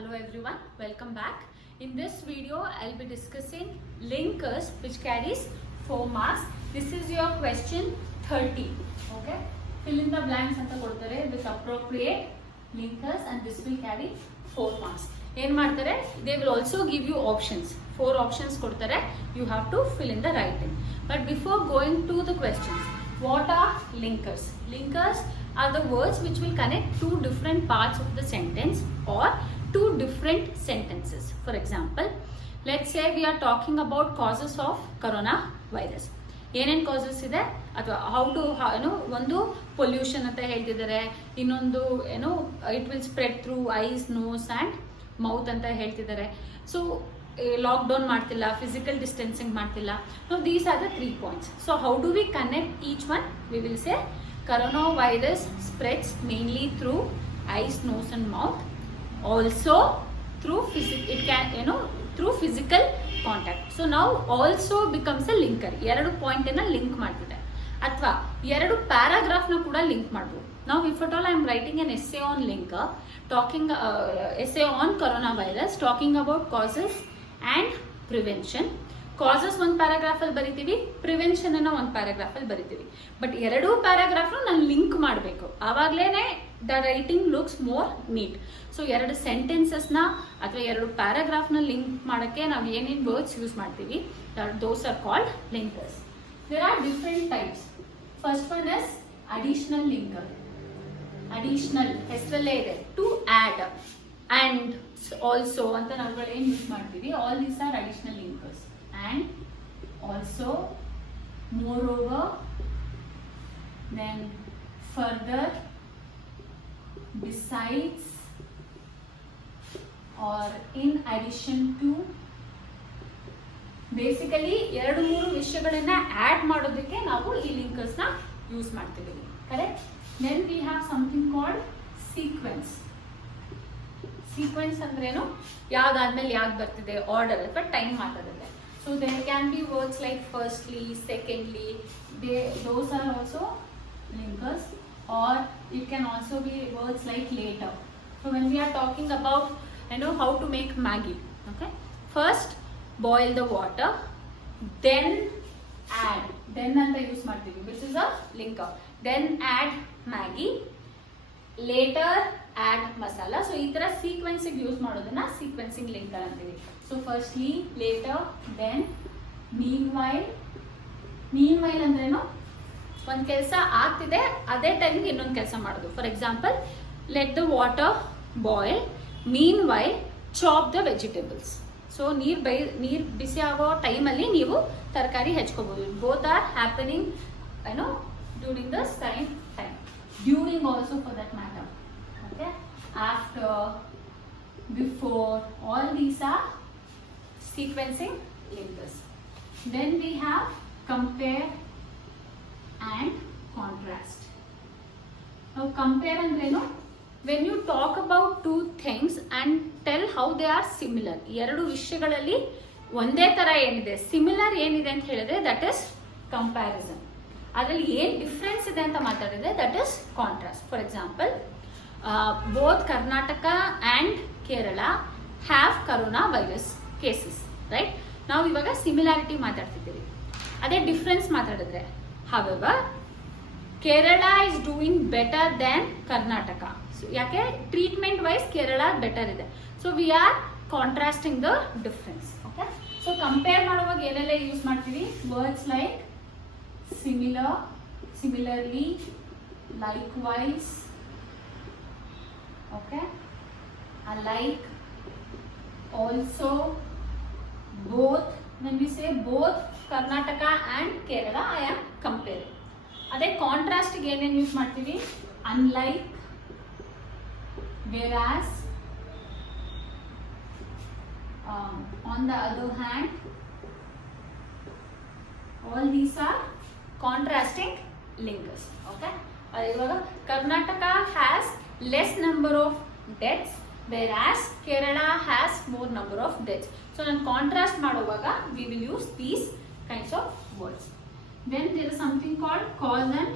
Hello everyone, welcome back. In this video, I'll be discussing linkers which carries 4 marks. This is your question 30. Okay, fill in the blanks anta kodtare with appropriate linkers and this will carry 4 marks. ಏನು ಮಾಡ್ತಾರೆ, they will also give you options. 4 options ಕೊಡ್ತಾರೆ, you have to fill in the right thing. But before going to the questions, what are linkers? Linkers are the words which will connect two different parts of the sentence or two different sentences. For example, let's say we are talking about causes of coronavirus. ಏನೇನು causes ಇದೆ ಅಥವಾ ಒಂದು pollution ಅಂತ ಹೇಳ್ತಿದ್ದಾರೆ, ಇನ್ನೊಂದು it will spread through eyes, nose and mouth ಅಂತ ಹೇಳ್ತಿದ್ದಾರೆ. So lockdown ಮಾಡ್ತಿಲ್ಲ, ಫಿಸಿಕಲ್ ಡಿಸ್ಟೆನ್ಸಿಂಗ್ ಮಾಡ್ತಿಲ್ಲ. So these are the 3 points. So how do we connect each one? We will say coronavirus spreads mainly through eyes, nose and mouth. Also through through physical contact. So now also becomes a linker. ಎರಡು ಪಾಯಿಂಟ್ ಅನ್ನ ಲಿಂಕ್ ಮಾಡ್ತಿದೆ ಅಥವಾ ಎರಡು ಪ್ಯಾರಾಗ್ರಾಫ್ ನ ಕೂಡ ಲಿಂಕ್ ಮಾಡಬಹುದು. Now if at all I am writing an essay on linker, essay on coronavirus, talking about causes and prevention. Causes ಒಂದು ಪ್ಯಾರಾಗ್ರಾಫ್ ಅಲ್ಲಿ ಬರಿತೀವಿ, ಪ್ರಿವೆನ್ಷನ್ ಅನ್ನ ಒಂದು ಪ್ಯಾರಾಗ್ರಾಫ್ ಅಲ್ಲಿ ಬರಿತೀವಿ. ಬಟ್ ಎರಡೂ ಪ್ಯಾರಾಗ್ರಾಫ್ ನಾನು ಲಿಂಕ್ ಮಾಡಬೇಕು, ಆವಾಗ್ಲೇನೆ the writing looks more neat. So ಎರಡು ಸೆಂಟೆನ್ಸಸ್ ನ ಅಥವಾ ಎರಡು ಪ್ಯಾರಾಗ್ರಾಫ್ ನ ಲಿಂಕ್ ಮಾಡಕ್ಕೆ ನಾವು ಏನೇನು ವರ್ಡ್ಸ್ ಯೂಸ್ ಮಾಡ್ತೀವಿ, those are called linkers. There are different types. First one is additional linker. Additional ಹೆಸರಲ್ಲೇ ಇದೆ, ಟು ಆಡ್ ಅಂಡ್ ಆಲ್ಸೋ ಅಂತ ನಾವುಗಳು ಏನು ಯೂಸ್ ಮಾಡ್ತೀವಿ. All these are additional linkers. And also, moreover, then further, besides, or in addition to. Basically 2-3 ವಿಷಯಗಳನ್ನ ಆಡ್ ಮಾಡೋದಕ್ಕೆ ನಾವು ಈ ಲಿಂಕರ್ಸ್ ನ ಯೂಸ್ ಮಾಡ್ತಿದ್ದೀವಿ. Correct? Then we have something called sequence. Sequence ಅಂದ್ರೇನು? ಯಾವ್ದಾದ್ಮೇಲೆ ಯಾವ್ದು ಬರ್ತಿದೆ, ಆರ್ಡರ್ ಅಥವಾ ಟೈಮ್ ಮಾತಾಡಿದೆ. So there can be words like firstly, secondly, those are also linkers, or it can also be words like later. So when we are talking about how to make Maggi, okay, first boil the water, then add, then anta use ಮಾಡ್ತೀವಿ, which is a linker. Then add Maggi, later add masala. So ಈ ತರ sequencing use ಮಾಡೋದನ್ನ sequencing linker ಅಂತೀವಿ. So firstly, later, then, meanwhile. Meanwhile ಅಂದ್ರೇನು? ಒಂದು ಕೆಲಸ ಆಗ್ತಿದೆ, ಅದೇ ಟೈಮ್ಗೆ ಇನ್ನೊಂದು ಕೆಲಸ ಮಾಡೋದು. For example, let the water boil, meanwhile chop the vegetables. So ನೀರು ಬಿಸಿ ಆಗೋ ಟೈಮಲ್ಲಿ ನೀವು ತರಕಾರಿ ಹೆಚ್ಕೋಬಹುದು. Both are happening during the same time. During also for that matter. Okay, after, before, all these are sequencing linkers. Then we have compare and contrast. Now compare andrenu? When you talk about two things and tell how they are similar. ಎರಡು ವಿಷಯಗಳಲ್ಲಿ ಒಂದೇ ತರ ಏನಿದೆ, ಸಿಮಿಲರ್ ಏನಿದೆ ಅಂತ ಹೇಳಿದ್ರೆ that is comparison. ಅದರಲ್ಲಿ ಏನು ಡಿಫ್ರೆನ್ಸ್ ಇದೆ ಅಂತ ಮಾತಾಡಿದ್ರೆ that is contrast. For example, both Karnataka and Kerala have coronavirus cases, right? ನಾವು ಇವಾಗ ಸಿಮಿಲಾರಿಟಿ ಮಾತಾಡ್ತಿದ್ದೀವಿ, ಅದೇ ಡಿಫ್ರೆನ್ಸ್ ಮಾತಾಡಿದ್ರೆ however Kerala is doing better then Karnataka. ಯಾಕೆ? ಟ್ರೀಟ್ಮೆಂಟ್ ವೈಸ್ ಕೇರಳ ಬೆಟರ್ ಇದೆ. So we are contrasting the difference. Okay, so compare ಮಾಡುವಾಗ ಏನೆಲ್ಲ use ಮಾಡ್ತೀವಿ? Words like similar, similarly, likewise, okay, alike, also, both. When we say both Karnataka and Kerala, I am comparing. ಅದೇ ಕಾಂಟ್ರಾಸ್ಟ್ ಗೆ ಏನೇನು ಯೂಸ್ ಮಾಡ್ತೀವಿ? unlike, whereas, on the other hand, all these are contrasting linkers. Okay, ಇವಾಗ Karnataka has less number of deaths whereas Kerala has more number of deaths. So ನಾನು ಕಾಂಟ್ರಾಸ್ಟ್ ಮಾಡುವಾಗ we will use these kinds of words. Then there is something called cause and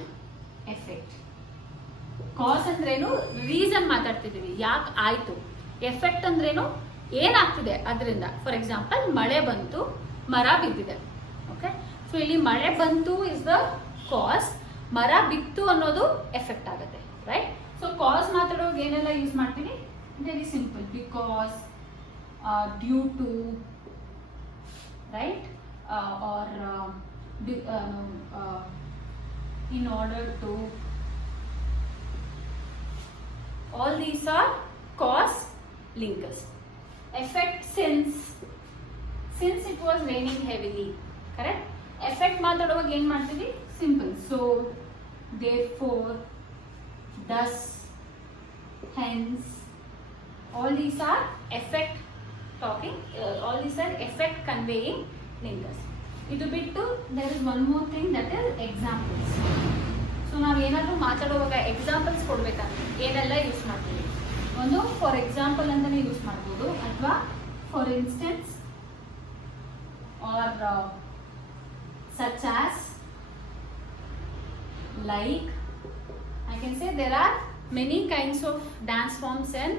effect. ಕಾಸ್ ಅಂದ್ರೇನು? ರೀಸನ್ ಮಾತಾಡ್ತಿದ್ದೀವಿ, ಯಾಕೆ ಆಯ್ತು. ಎಫೆಕ್ಟ್ ಅಂದ್ರೇನು, ಏನಾಗ್ತಿದೆ ಅದರಿಂದ. ಫಾರ್ ಎಕ್ಸಾಂಪಲ್ ಮಳೆ ಬಂತು, ಮರ ಬಿದ್ದಿದೆ. ಓಕೆ, ಸೊ ಇಲ್ಲಿ ಮಳೆ ಬಂತು ಇಸ್ ದ ಕಾಸ್, ಮರ ಬಿತ್ತು ಅನ್ನೋದು ಎಫೆಕ್ಟ್ ಆಗುತ್ತೆ, ರೈಟ್. ಸೊ ಕಾಸ್ ಮಾತಾಡೋವಾಗ ಏನೆಲ್ಲ ಯೂಸ್ ಮಾಡ್ತೀನಿ, very simple, because, due to, right, are in order to. All these are cause linkers. Effect, since it was raining heavily, correct. Effect ಮಾತಾಡುವಾಗ ಏನು ಮಾಡ್ತೀವಿ, simple, so, therefore, thus, hence. All these are effect talking, all these are effect conveying linkers. ಇದು ಬಿಟ್ಟು there is one more thing, that is examples. So ನಾವು ಏನಾದರೂ ಮಾತಾಡುವಾಗ ಎಕ್ಸಾಂಪಲ್ಸ್ ಕೊಡ್ಬೇಕಂದ್ರೆ ಏನೆಲ್ಲ ಯೂಸ್ ಮಾಡ್ತೀವಿ, ಒಂದು ಫಾರ್ ಎಕ್ಸಾಂಪಲ್ ಅಂತಲೇ ಯೂಸ್ ಮಾಡ್ಬೋದು, ಅಥವಾ for instance, are such as, like. I can say there are many kinds of dance forms in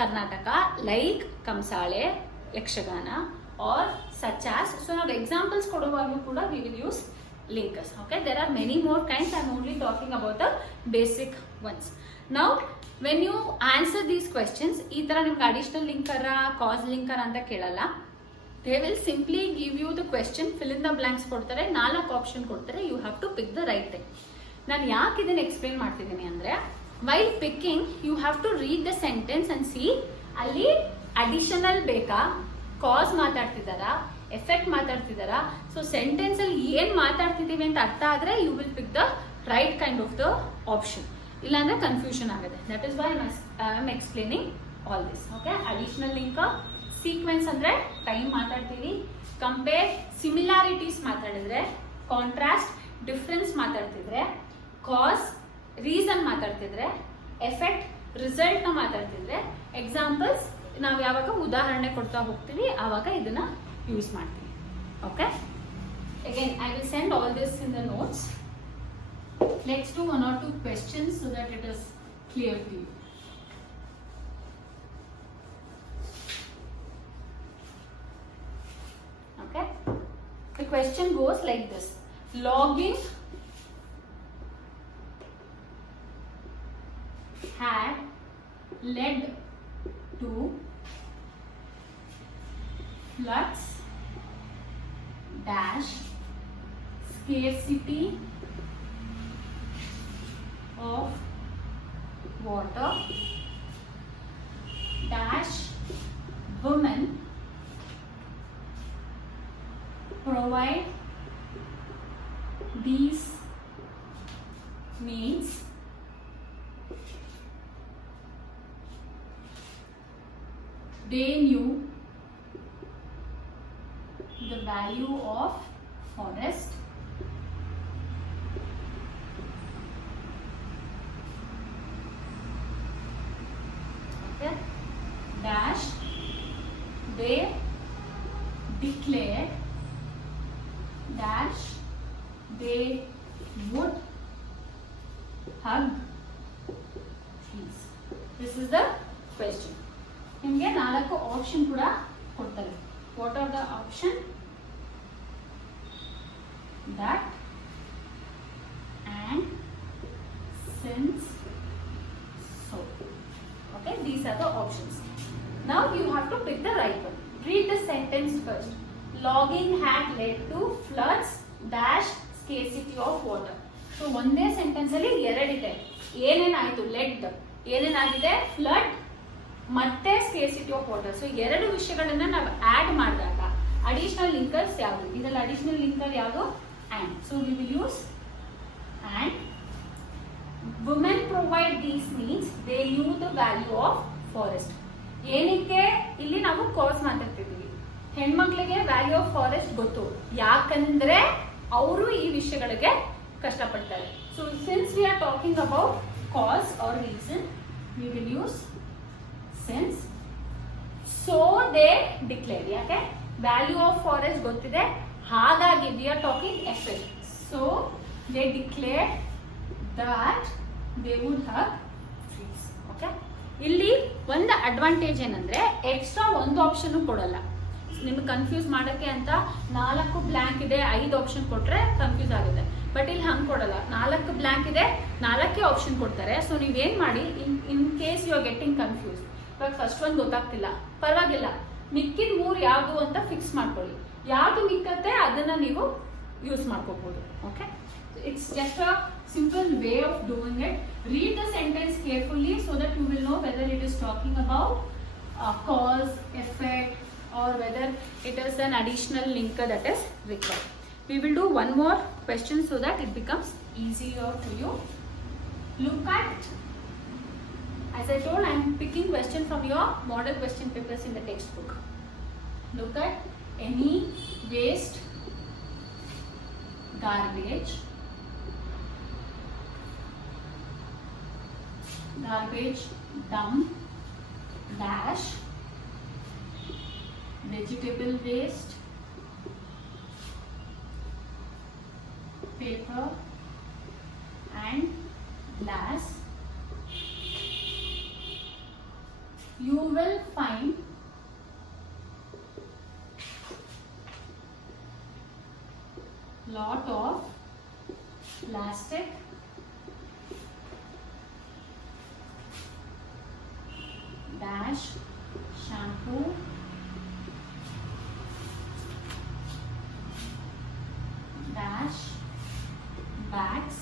Karnataka, like Kamsale, Yakshagana, or such as. So now examples ಕೊಡುವಾಗಲೂ ಕೂಡ we will use linkers. Okay, there are many more kinds. I am only talking about the basic ones. Now when you answer these questions, ಈ ತರ ನಿಮ್ಗೆ additional linker, ಕಾಸ್ ಲಿಂಕರ್ ಅಂತ ಕೇಳಲ್ಲ. they will simply give you the question, fill in the blanks ಕೊಡ್ತಾರೆ, 4 ಆಪ್ಷನ್ ಕೊಡ್ತಾರೆ, you have to pick the right thing. ನಾನು ಯಾಕೆ ಇದನ್ನು ಎಕ್ಸ್ಪ್ಲೇನ್ ಮಾಡ್ತಿದ್ದೀನಿ ಅಂದರೆ, while picking you have to read the sentence and see ಅಲ್ಲಿ ಅಡಿಷನಲ್ ಬೇಕಾ, ಕಾಸ್ ಮಾತಾಡ್ತಿದ್ದಾರಾ, ಎಫೆಕ್ಟ್ ಮಾತಾಡ್ತಿದ್ದಾರಾ. ಸೊ ಸೆಂಟೆನ್ಸ್ ಅಲ್ಲಿ ಏನ್ ಮಾತಾಡ್ತಿದ್ದೀವಿ ಅಂತ ಅರ್ಥ ಆದ್ರೆ you will pick the right kind of the option, ಇಲ್ಲಾಂದ್ರೆ ಕನ್ಫ್ಯೂಷನ್ ಆಗುತ್ತೆ. That is why I am explaining all this. Okay, additional link, sequence ಅಂದ್ರೆ ಟೈಮ್ ಮಾತಾಡ್ತೀವಿ, ಕಂಪೇರ್, ಸಿಮಿಲಾರಿಟೀಸ್ ಮಾತಾಡಿದ್ರೆ, ಕಾಂಟ್ರಾಸ್ಟ್, ಡಿಫ್ರೆನ್ಸ್ ಮಾತಾಡ್ತಿದ್ರೆ, ಕಾಸ್, ರೀಸನ್ ಮಾತಾಡ್ತಿದ್ರೆ, ಎಫೆಕ್ಟ್, ರಿಸಲ್ಟ್ ನ ಮಾತಾಡ್ತಿದ್ರೆ, ಎಕ್ಸಾಂಪಲ್ಸ್ ನಾವು ಯಾವಾಗ ಉದಾಹರಣೆ ಕೊಡ್ತಾ ಹೋಗ್ತೀವಿ ಆವಾಗ ಇದನ್ನ ಯೂಸ್ ಮಾಡ್ತೀವಿ. Okay, again I will send all this in the notes. Let's do 1 or 2 questions so that it is clear to you. Okay, the question goes like this: logging had led to floods dash scarcity of water dash women provide these means they knew the value of forest okay dash they declared dash they would hug trees. This is the question. ನಿಮಗೆ 4 ಆಪ್ಷನ್ ಕೂಡ ಕೊಡ್ತಾರೆ. What are the option? that, and, since, so. Okay, these are the options. Now you have to pick the right one. Read the sentence first. Logging had led to floods dash scarcity of water. So ಒಂದೇ ಸೆಂಟೆನ್ಸ್ ಅಲ್ಲಿ ಎರಡಿದೆ. ಏನೇನಾಯ್ತು? ಲೆಡ್ ಏನೇನಾಗಿದೆ? ಫ್ಲಡ್ ಮತ್ತೆ scarcity of water. So ಎರಡು ವಿಷಯಗಳನ್ನ ನಾವು ಆಡ್ ಮಾಡಿದಾಗ ಅಡಿಷನಲ್ ಲಿಂಕರ್ಸ್ ಯಾವುದು? ಇದರಲ್ಲಿ ಅಡಿಷನಲ್ ಲಿಂಕರ್ ಯಾವುದು? and. So we will use and. Women provide these means they knew the value of forest. ಏನಕ್ಕೆ ಇಲ್ಲಿ ನಾವು ಕಾಸ್ ಮಾತಾಡ್ತಿದ್ದೀವಿ? ಹೆಣ್ಮಕ್ಳಿಗೆ ವ್ಯಾಲ್ಯೂ ಆಫ್ ಫಾರೆಸ್ಟ್ ಗೊತ್ತು, ಯಾಕಂದ್ರೆ ಅವರು ಈ ವಿಷಯಗಳಿಗೆ ಕಷ್ಟಪಡ್ತಾರೆ. So since we are talking about cause or reason, we will use since. So they declare, ಯಾಕೆ ವ್ಯಾಲ್ಯೂ ಆಫ್ ಫಾರೆಸ್ಟ್ ಗೊತ್ತಿದೆ, ಹಾಗಾಗಿ we are talking effect. So they declare that they would have trees. Okay, ಇಲ್ಲಿ ಒಂದು ಅಡ್ವಾಂಟೇಜ್ ಏನಂದ್ರೆ ಎಕ್ಸ್ಟ್ರಾ ಒಂದು ಆಪ್ಷನ್ ಕೊಡಲ್ಲ. ನಿಮ್ಗೆ ಕನ್ಫ್ಯೂಸ್ ಮಾಡೋಕ್ಕೆ ಅಂತ 4 ಬ್ಲ್ಯಾಂಕ್ ಇದೆ 5 ಆಪ್ಷನ್ ಕೊಟ್ರೆ ಕನ್ಫ್ಯೂಸ್ ಆಗುತ್ತೆ. ಬಟ್ ಇಲ್ಲಿ ಹಂಗೆ ಕೊಡಲ್ಲ, 4 ಬ್ಲ್ಯಾಂಕ್ ಇದೆ 4 ಆಪ್ಷನ್ ಕೊಡ್ತಾರೆ. ಸೊ ನೀವೇನ್ ಮಾಡಿ, in case you are getting confuse, ಇವಾಗ ಫಸ್ಟ್ ಒಂದು ಗೊತ್ತಾಗ್ತಿಲ್ಲ, ಪರವಾಗಿಲ್ಲ, ಮಿಕ್ಕಿದ 3 ಯಾವುದು ಅಂತ ಫಿಕ್ಸ್ ಮಾಡ್ಕೊಳ್ಳಿ. ಯಾವುದು ಮಿಕ್ಕತ್ತೆ ಅದನ್ನ ನೀವು ಯೂಸ್ ಮಾಡ್ಕೋಬಹುದು. Okay, it's just a simple way of doing it. Read the sentence carefully so that you will know whether it is talking about cause, effect, or whether it is an additional linker that is required. We will do one more question so that it becomes easier to you. Look at, as I told, I am picking question from your model question papers in the textbook. Look at any waste, garbage dump dash vegetable waste, paper and glass. You will find lot of plastic, dash shampoo, dash bags,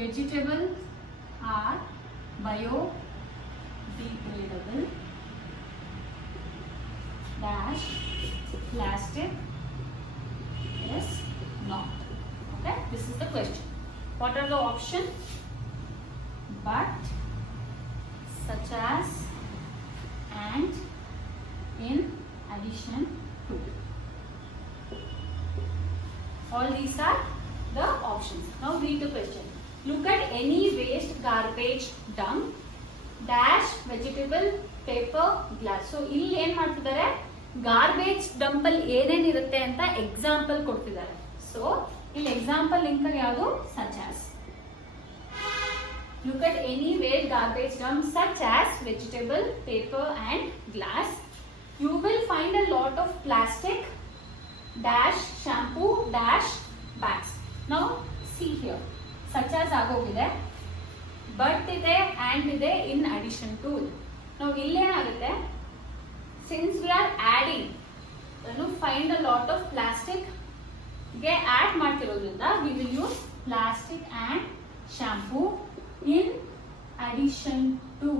vegetable are biodegradable, dash plastic is not. Okay, this is the question. What are the options? But, such as, and, in addition to. All these are the options. Now read the question. Look at any waste, garbage, dump, dash, vegetable, paper, glass. So ಇಲ್ಲಿ ಏನ್ ಮಾಡ್ತಿದ್ದಾರೆ, garbage dump ಅಲ್ಲಿ ಏನೇನಿರುತ್ತೆ ಅಂತ ಎಕ್ಸಾಂಪಲ್ ಕೊಡ್ತಿದ್ದಾರೆ. ಸೊ ಇಲ್ಲಿ example link ಯಾವುದು, such as. Look at any waste, garbage dump such as vegetable, paper and glass. You will find a lot of plastic, dash shampoo, dash bags. Now see here, such as ಆಗೋಗಿದೆ, but ಇದೆ and ಇದೆ in addition to. Now ಇಲ್ಲಿ ಏನಾಗುತ್ತೆ, since we are adding, find a lot of plastic ಗೆ ಆಡ್ ಮಾಡ್ತಿರೋದ್ರಿಂದ we will use plastic and shampoo in addition to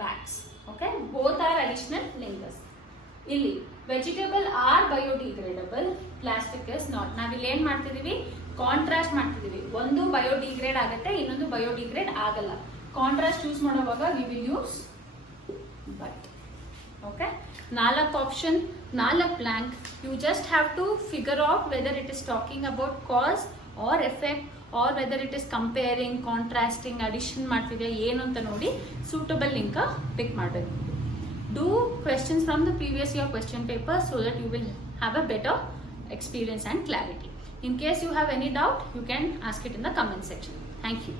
bags. Okay, both are additional linkers. ಇಲ್ಲಿ vegetable are biodegradable, plastic is not. ನಾವಿಲ್ಲಿ ಏನ್ ಮಾಡ್ತಿದೀವಿ, ಕಾಂಟ್ರಾಸ್ಟ್ ಮಾಡ್ತಿದೀವಿ. ಒಂದು ಬಯೋಡಿಗ್ರೇಡ್ ಆಗುತ್ತೆ, ಇನ್ನೊಂದು ಬಯೋಡಿಗ್ರೇಡ್ ಆಗಲ್ಲ. ಕಾಂಟ್ರಾಸ್ಟ್ ಯೂಸ್ ಮಾಡುವಾಗ we will use but. Okay, 4 ಆಪ್ಷನ್, 4 blank. You just have to figure out whether it is talking about cause or effect, or whether it is comparing, contrasting, addition ಮಾಡ್ತಿದೆ ಏನು ಅಂತ ನೋಡಿ suitable link pick ಮಾಡಬೇಕು. Do questions from the previous year question paper so that you will have a better experience and clarity. In case you have any doubt, you can ask it in the comment section. Thank you.